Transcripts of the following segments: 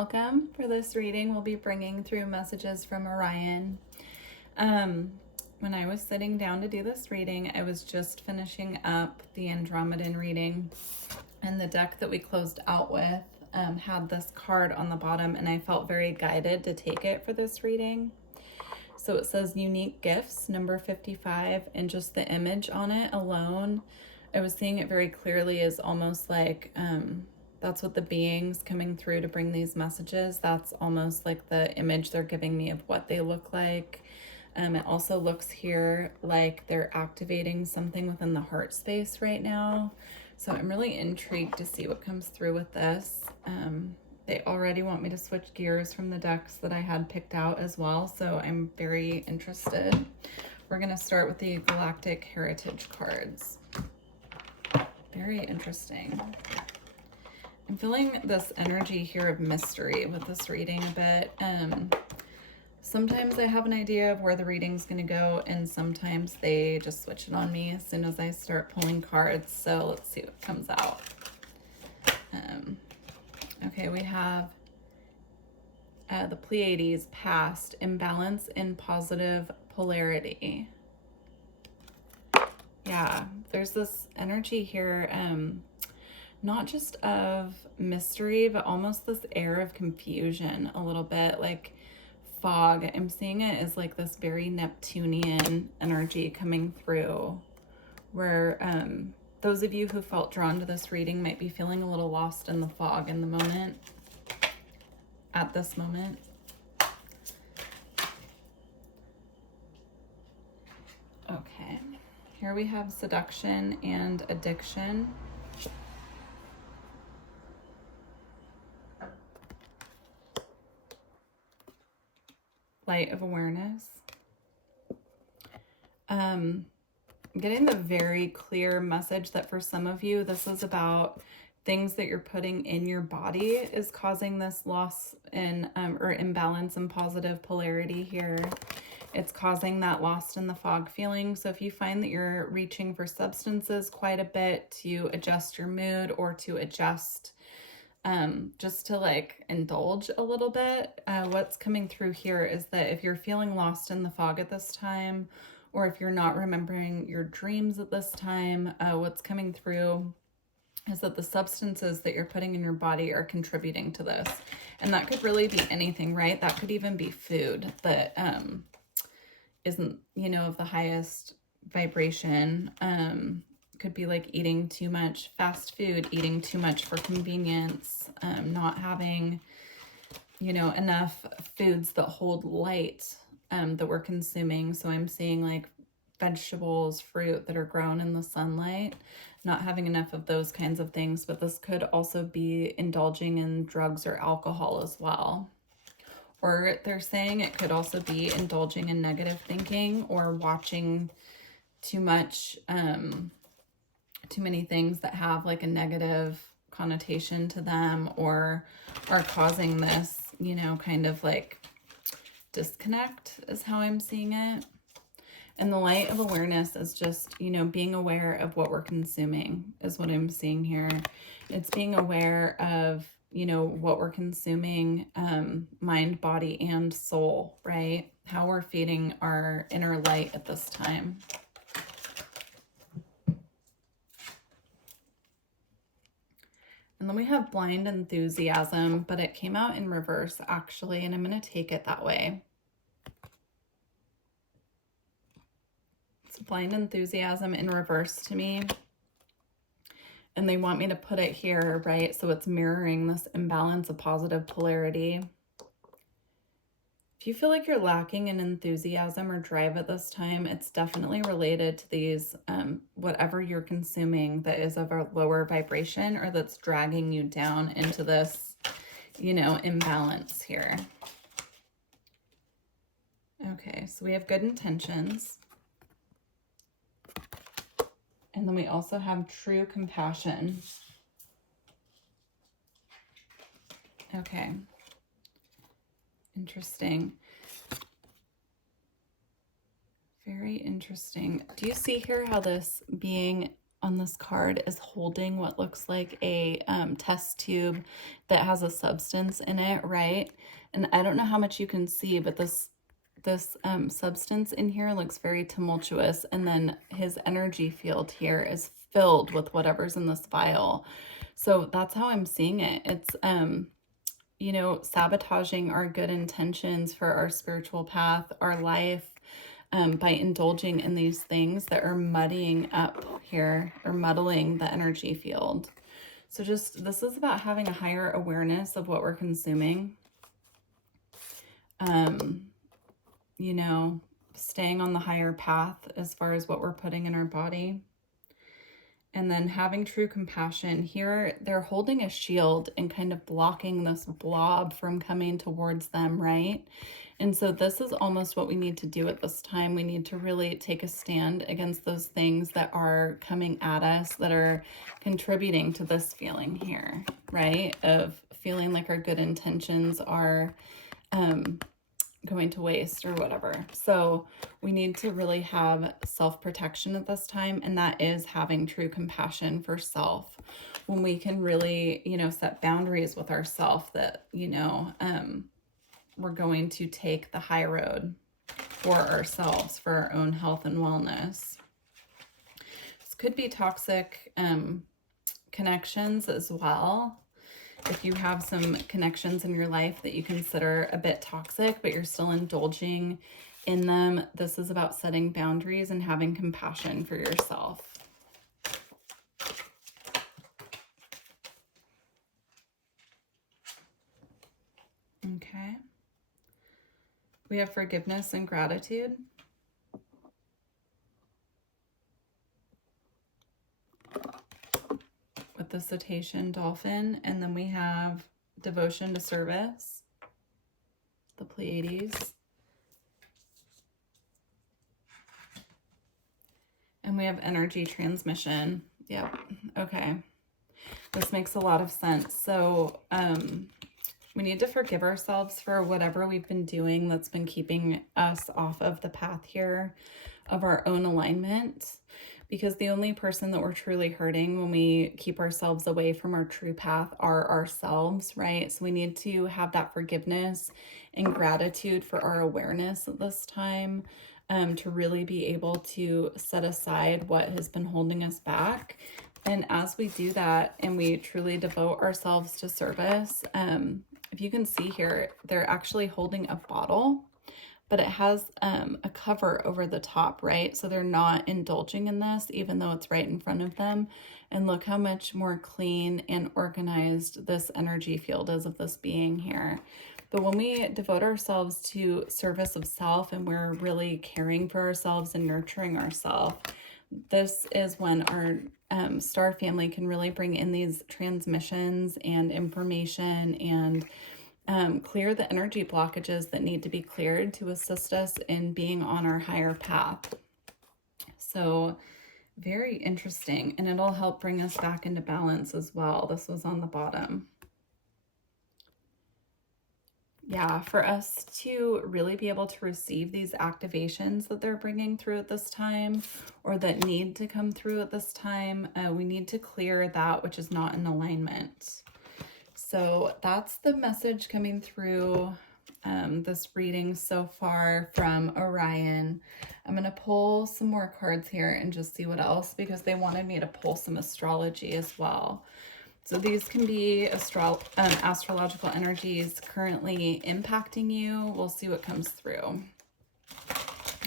welcome. For this reading, we'll be bringing through messages from Orion. When I was sitting down to do this reading, I was just finishing up the Andromedan reading, and the deck that we closed out with had this card on the bottom, and I felt very guided to take it for this reading. So it says Unique Gifts, number 55, and just the image on it alone, I was seeing it very clearly as almost like that's what the beings coming through to bring these messages, that's almost like the image they're giving me of what they look like. It also looks here like they're activating something within the heart space right now. So I'm really intrigued to see what comes through with this. They already want me to switch gears from the decks that I had picked out as well, so I'm very interested. We're going to start with the Galactic Heritage cards. Very interesting. I'm feeling this energy here of mystery with this reading a bit. Sometimes I have an idea of where the reading's going to go, and sometimes they just switch it on me as soon as I start pulling cards. So let's see what comes out. Okay, we have the Pleiades, past, imbalance in positive polarity. Yeah, there's this energy here, not just of mystery, but almost this air of confusion a little bit, like fog. I'm seeing it as like this very Neptunian energy coming through, where those of you who felt drawn to this reading might be feeling a little lost in the fog in the moment, at this moment. Okay, here we have seduction and addiction. Light of awareness. Getting the very clear message that for some of you, this is about things that you're putting in your body is causing this loss in or imbalance in positive polarity here. It's causing that lost in the fog feeling. So if you find that you're reaching for substances quite a bit to adjust your mood or to adjust just to like indulge a little bit, what's coming through here is that if you're feeling lost in the fog at this time, or if you're not remembering your dreams at this time, what's coming through is that the substances that you're putting in your body are contributing to this. And that could really be anything, right? That could even be food that isn't, you know, of the highest vibration. Could be like eating too much fast food, eating too much for convenience, not having, you know, enough foods that hold light that we're consuming. So I'm seeing like vegetables, fruit that are grown in the sunlight, not having enough of those kinds of things. But this could also be indulging in drugs or alcohol as well. Or they're saying it could also be indulging in negative thinking or watching too much, too many things that have like a negative connotation to them, or are causing this, you know, kind of like disconnect is how I'm seeing it. And the light of awareness is just, you know, being aware of what we're consuming is what I'm seeing here. It's being aware of, you know, what we're consuming, mind, body, and soul, right? How we're feeding our inner light at this time. And then we have blind enthusiasm, but it came out in reverse actually, and I'm going to take it that way. It's blind enthusiasm in reverse to me. And they want me to put it here, right? So it's mirroring this imbalance of positive polarity. If you feel like you're lacking in enthusiasm or drive at this time, it's definitely related to these, whatever you're consuming that is of a lower vibration or that's dragging you down into this, you know, imbalance here. Okay, so we have good intentions. And then we also have true compassion. Okay. Interesting. Very interesting. Do you see here how this being on this card is holding what looks like a test tube that has a substance in it, right? And I don't know how much you can see, but this substance in here looks very tumultuous, and then his energy field here is filled with whatever's in this vial. So that's how I'm seeing it. It's you know, sabotaging our good intentions for our spiritual path, our life, by indulging in these things that are muddying up here or muddling the energy field. So just, this is about having a higher awareness of what we're consuming. You know, staying on the higher path as far as what we're putting in our body. And then having true compassion. Here, they're holding a shield and kind of blocking this blob from coming towards them, right? And so this is almost what we need to do at this time. We need to really take a stand against those things that are coming at us, that are contributing to this feeling here, right? Of feeling like our good intentions are going to waste or whatever. So we need to really have self-protection at this time, and that is having true compassion for self. When we can really, you know, set boundaries with ourselves that, you know, we're going to take the high road for ourselves, for our own health and wellness. This could be toxic connections as well. If you have some connections in your life that you consider a bit toxic, but you're still indulging in them, this is about setting boundaries and having compassion for yourself. Okay. We have forgiveness and gratitude. With the cetacean dolphin. And then we have devotion to service, the Pleiades. And we have energy transmission. Yep. Okay. This makes a lot of sense. So we need to forgive ourselves for whatever we've been doing that's been keeping us off of the path here of our own alignment. Because the only person that we're truly hurting when we keep ourselves away from our true path are ourselves, right? So we need to have that forgiveness and gratitude for our awareness at this time, to really be able to set aside what has been holding us back. And as we do that and we truly devote ourselves to service, if you can see here, they're actually holding a bottle, but it has a cover over the top, right? So they're not indulging in this, even though it's right in front of them. And look how much more clean and organized this energy field is of this being here. But when we devote ourselves to service of self and we're really caring for ourselves and nurturing ourselves, this is when our star family can really bring in these transmissions and information and clear the energy blockages that need to be cleared to assist us in being on our higher path. So very interesting, and it'll help bring us back into balance as well. This was on the bottom. Yeah, for us to really be able to receive these activations that they're bringing through at this time, or that need to come through at this time, we need to clear that which is not in alignment. So that's the message coming through this reading so far from Orion. I'm going to pull some more cards here and just see what else, because they wanted me to pull some astrology as well. So these can be astrological energies currently impacting you. We'll see what comes through.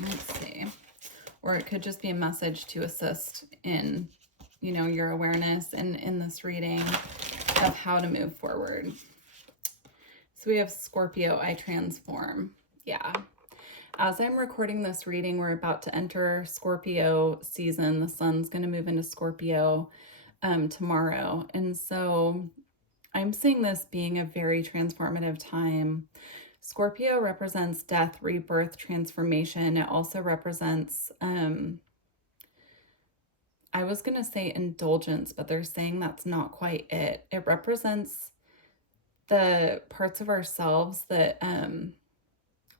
Let's see. Or it could just be a message to assist in, you know, your awareness and in this reading of how to move forward. So we have Scorpio, I transform. Yeah. As I'm recording this reading, we're about to enter Scorpio season. The sun's going to move into Scorpio tomorrow. And so I'm seeing this being a very transformative time. Scorpio represents death, rebirth, transformation. It also represents, I was going to say indulgence, but they're saying that's not quite it. It represents the parts of ourselves that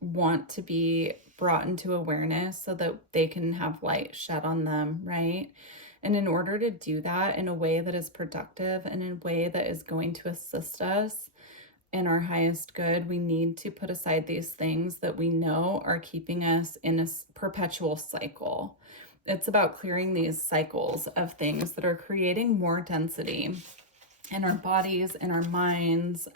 want to be brought into awareness so that they can have light shed on them, right? And in order to do that in a way that is productive and in a way that is going to assist us in our highest good, we need to put aside these things that we know are keeping us in a perpetual cycle. It's about clearing these cycles of things that are creating more density in our bodies, in our minds,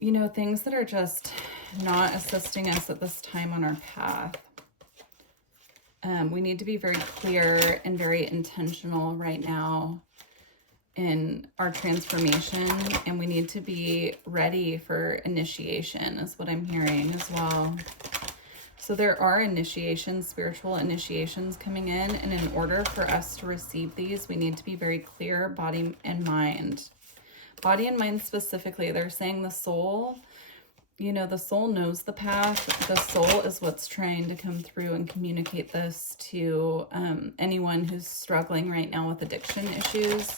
you know, things that are just not assisting us at this time on our path. We need to be very clear and very intentional right now in our transformation, and we need to be ready for initiation is what I'm hearing as well. So there are initiations, spiritual initiations coming in, and in order for us to receive these, we need to be very clear, body and mind. Body and mind specifically, they're saying the soul, you know, the soul knows the path. The soul is what's trying to come through and communicate this to anyone who's struggling right now with addiction issues,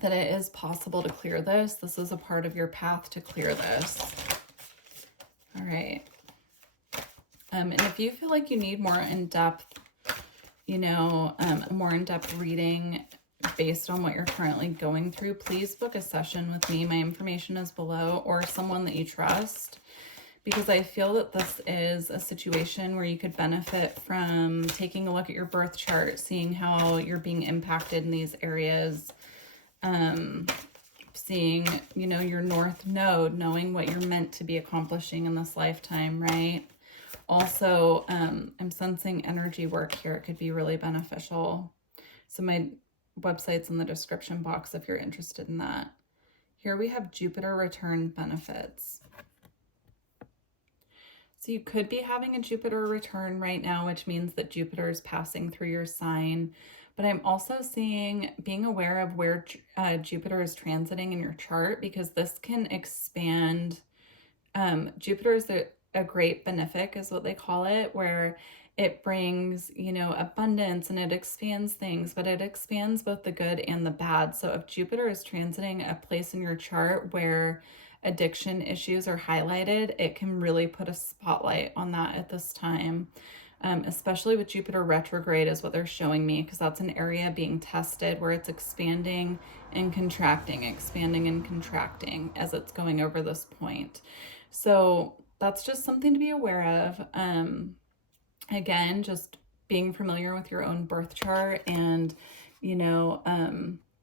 that it is possible to clear this. This is a part of your path to clear this. All right. And if you feel like you need more in-depth, you know, more in-depth reading based on what you're currently going through, please book a session with me. My information is below, or someone that you trust, because I feel that this is a situation where you could benefit from taking a look at your birth chart, seeing how you're being impacted in these areas, seeing, you know, your north node, knowing what you're meant to be accomplishing in this lifetime, right? Also, I'm sensing energy work here. It could be really beneficial. So my website's in the description box if you're interested in that. Here we have Jupiter return benefits. So you could be having a Jupiter return right now, which means that Jupiter is passing through your sign. But I'm also seeing being aware of where Jupiter is transiting in your chart, because this can expand. Jupiter is a great benefic is what they call it, where it brings, you know, abundance and it expands things, but it expands both the good and the bad. So if Jupiter is transiting a place in your chart where addiction issues are highlighted, it can really put a spotlight on that at this time. Especially with Jupiter retrograde is what they're showing me, because that's an area being tested where it's expanding and contracting as it's going over this point. So that's just something to be aware of. Again, just being familiar with your own birth chart, and, you know,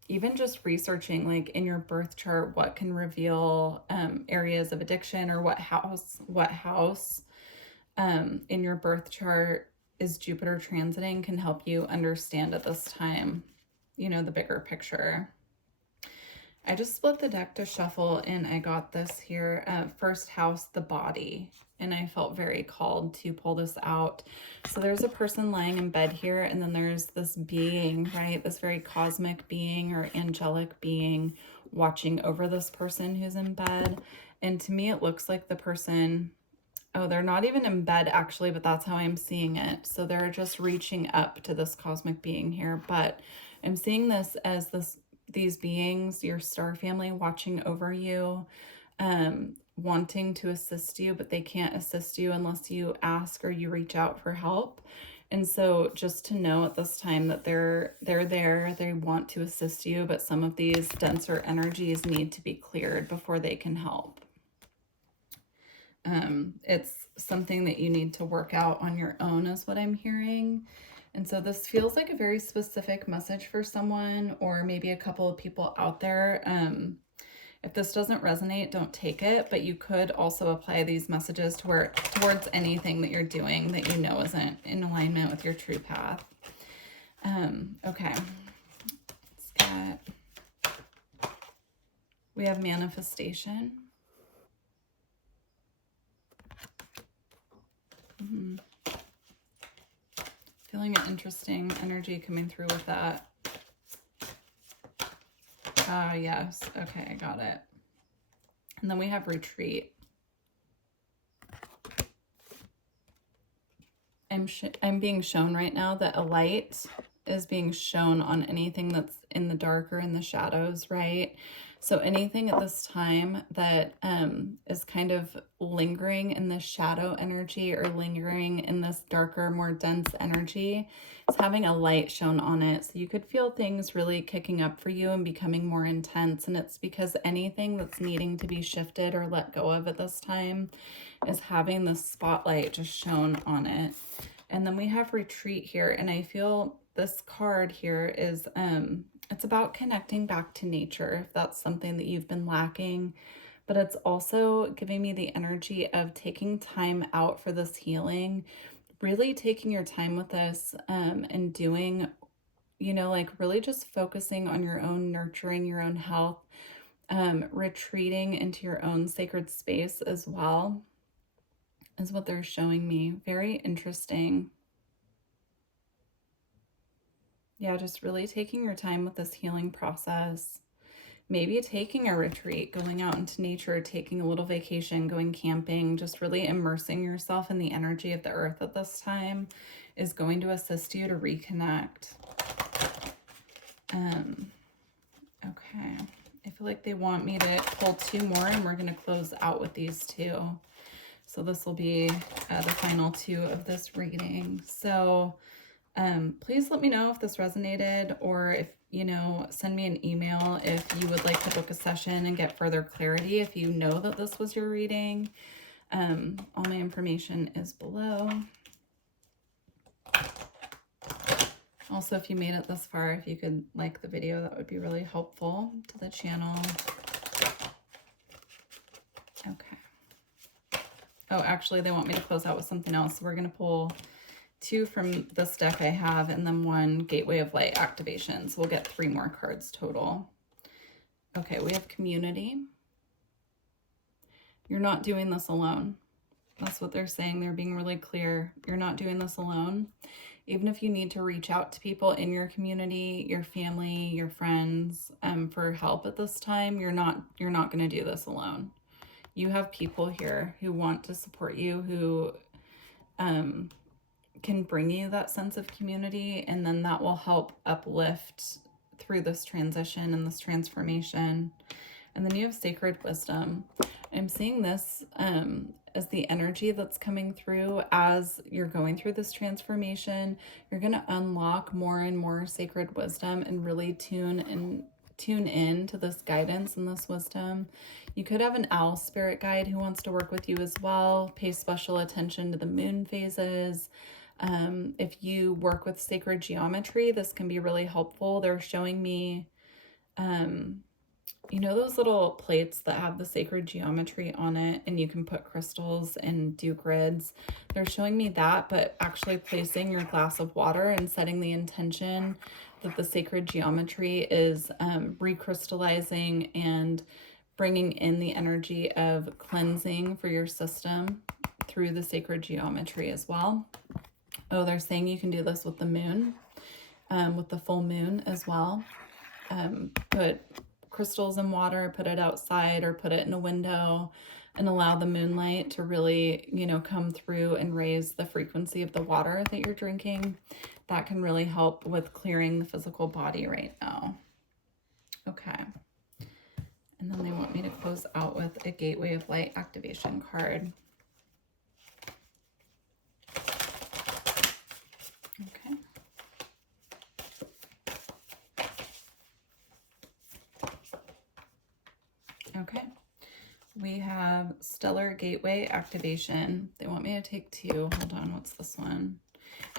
even just researching, like, in your birth chart, what can reveal areas of addiction, or what house in your birth chart is Jupiter transiting, can help you understand at this time, you know, the bigger picture. I just split the deck to shuffle, and I got this here, first house, the body, and I felt very called to pull this out. So there's a person lying in bed here, and then there's this being, right? This very cosmic being or angelic being watching over this person who's in bed. And to me, it looks like the person, oh, they're not even in bed actually, but that's how I'm seeing it. So they're just reaching up to this cosmic being here, but I'm seeing this as these beings, your star family, watching over you, wanting to assist you, but they can't assist you unless you ask or you reach out for help. And so just to know at this time that they're there, they want to assist you, but some of these denser energies need to be cleared before they can help. It's something that you need to work out on your own is what I'm hearing. And so this feels like a very specific message for someone, or maybe a couple of people out there. If this doesn't resonate, don't take it, but you could also apply these messages towards anything that you're doing that you know isn't in alignment with your true path. Okay, let's get, we have manifestation. Feeling an interesting energy coming through with that. Yes. Okay, I got it. And then we have retreat. I'm being shown right now that a light is being shown on anything that's in the dark or in the shadows, right? So anything at this time that is kind of lingering in this shadow energy or lingering in this darker, more dense energy is having a light shown on it. So you could feel things really kicking up for you and becoming more intense. And it's because anything that's needing to be shifted or let go of at this time is having the spotlight just shown on it. And then we have retreat here. And I feel this card here is it's about connecting back to nature, if that's something that you've been lacking. But it's also giving me the energy of taking time out for this healing, really taking your time with this, and doing, you know, like really just focusing on your own nurturing, your own health, retreating into your own sacred space as well, is what they're showing me. Very interesting. Yeah, just really taking your time with this healing process. Maybe taking a retreat, going out into nature, taking a little vacation, going camping, just really immersing yourself in the energy of the earth at this time is going to assist you to reconnect. Okay. I feel like they want me to pull 2 more, and we're going to close out with these 2. So this will be the final 2 of this reading. So please let me know if this resonated, or if, you know, send me an email if you would like to book a session and get further clarity if you know that this was your reading. All my information is below. Also, if you made it this far, if you could like the video, that would be really helpful to the channel. Okay. Oh, actually, they want me to close out with something else. So we're going to pull 2 from this deck I have, and then 1 Gateway of Light activation. So we'll get 3 more cards total. Okay, we have community. You're not doing this alone. That's what they're saying. They're being really clear. You're not doing this alone. Even if you need to reach out to people in your community, your family, your friends, for help at this time, you're not going to do this alone. You have people here who want to support you, who can bring you that sense of community, and then that will help uplift through this transition and this transformation. And then you have sacred wisdom. I'm seeing this as the energy that's coming through as you're going through this transformation. You're going to unlock more and more sacred wisdom and really tune in to this guidance and this wisdom. You could have an owl spirit guide who wants to work with you as well. Pay special attention to the moon phases. If you work with sacred geometry, this can be really helpful. They're showing me, you know, those little plates that have the sacred geometry on it, and you can put crystals and do grids. They're showing me that, but actually placing your glass of water and setting the intention that the sacred geometry is recrystallizing and bringing in the energy of cleansing for your system through the sacred geometry as well. Oh, they're saying you can do this with the moon, with the full moon as well. Put crystals in water, put it outside, or put it in a window, and allow the moonlight to really, you know, come through and raise the frequency of the water that you're drinking. That can really help with clearing the physical body right now. Okay. And then they want me to close out with a Gateway of Light activation card. Okay. Okay. We have Stellar Gateway activation. They want me to take 2. Hold on, what's this one?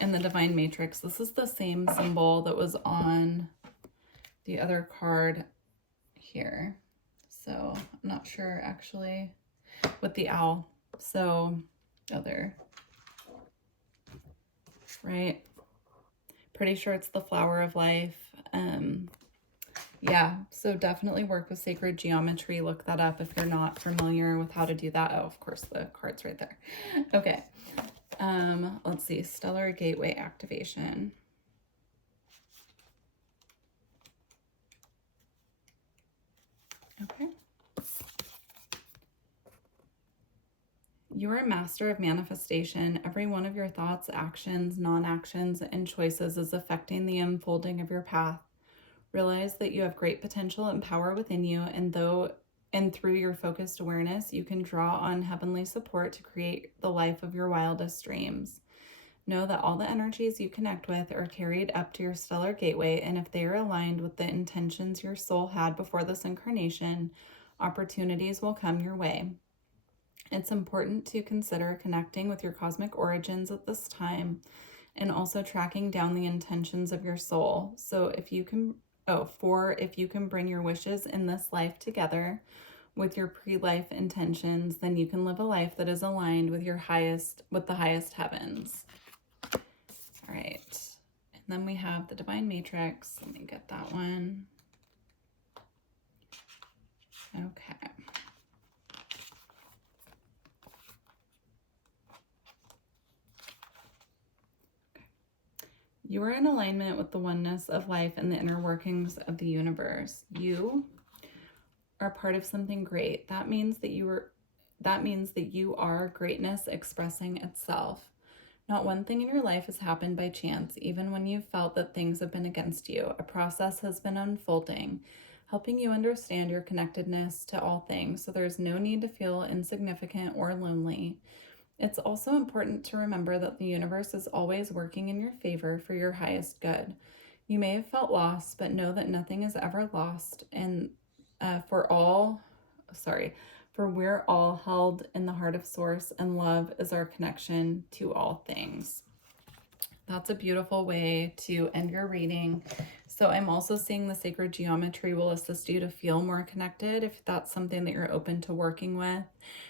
And the Divine Matrix. This is the same symbol that was on the other card here. So I'm not sure actually with the owl. So other, right? Pretty sure it's the Flower of Life. Yeah, so definitely work with sacred geometry. Look that up if you're not familiar with how to do that. Oh, of course, the card's right there. Okay. Let's see. Stellar Gateway activation. Okay. You're a master of manifestation. Every one of your thoughts, actions, non-actions, and choices is affecting the unfolding of your path. Realize that you have great potential and power within you, and through your focused awareness, you can draw on heavenly support to create the life of your wildest dreams. Know that all the energies you connect with are carried up to your stellar gateway, and if they are aligned with the intentions your soul had before this incarnation, opportunities will come your way. It's important to consider connecting with your cosmic origins at this time and also tracking down the intentions of your soul. So if you can bring your wishes in this life together with your pre-life intentions, then you can live a life that is aligned with the highest heavens. All right. And then we have the Divine Matrix. Let me get that one. Okay. You are in alignment with the oneness of life and the inner workings of the universe. You are part of something great. That means that you are greatness expressing itself. Not one thing in your life has happened by chance, even when you felt that things have been against you. A process has been unfolding, helping you understand your connectedness to all things, so there's no need to feel insignificant or lonely. It's also important to remember that the universe is always working in your favor for your highest good. You may have felt lost, but know that nothing is ever lost, and for we're all held in the heart of Source, and love is our connection to all things. That's a beautiful way to end your reading. So I'm also seeing the sacred geometry will assist you to feel more connected if that's something that you're open to working with.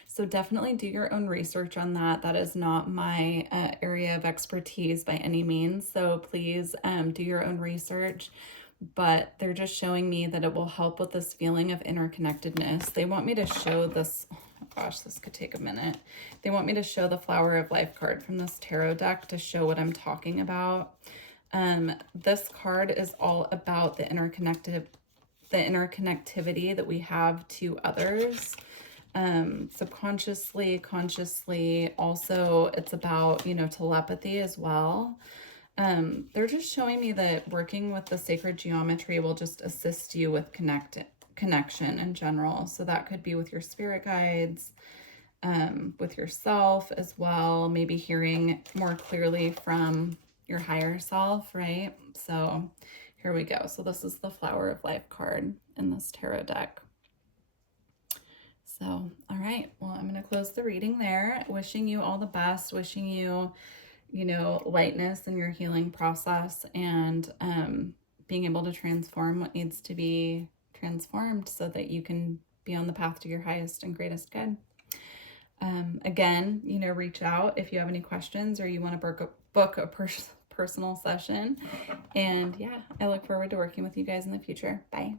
So definitely do your own research on that. That is not my area of expertise by any means. So please do your own research. But they're just showing me that it will help with this feeling of interconnectedness. They want me to show this. Oh gosh, this could take a minute. They want me to show the Flower of Life card from this tarot deck to show what I'm talking about. This card is all about the interconnectivity that we have to others, subconsciously, consciously. Also, it's about, telepathy as well. They're just showing me that working with the sacred geometry will just assist you with connection in general. So that could be with your spirit guides, with yourself as well, maybe hearing more clearly from your higher self, right? So here we go. So this is the Flower of Life card in this tarot deck. So, all right, well, I'm going to close the reading there. Wishing you all the best, wishing you, lightness in your healing process, and being able to transform what needs to be transformed so that you can be on the path to your highest and greatest good. Again, reach out if you have any questions or you want to book a personal session. And yeah, I look forward to working with you guys in the future. Bye.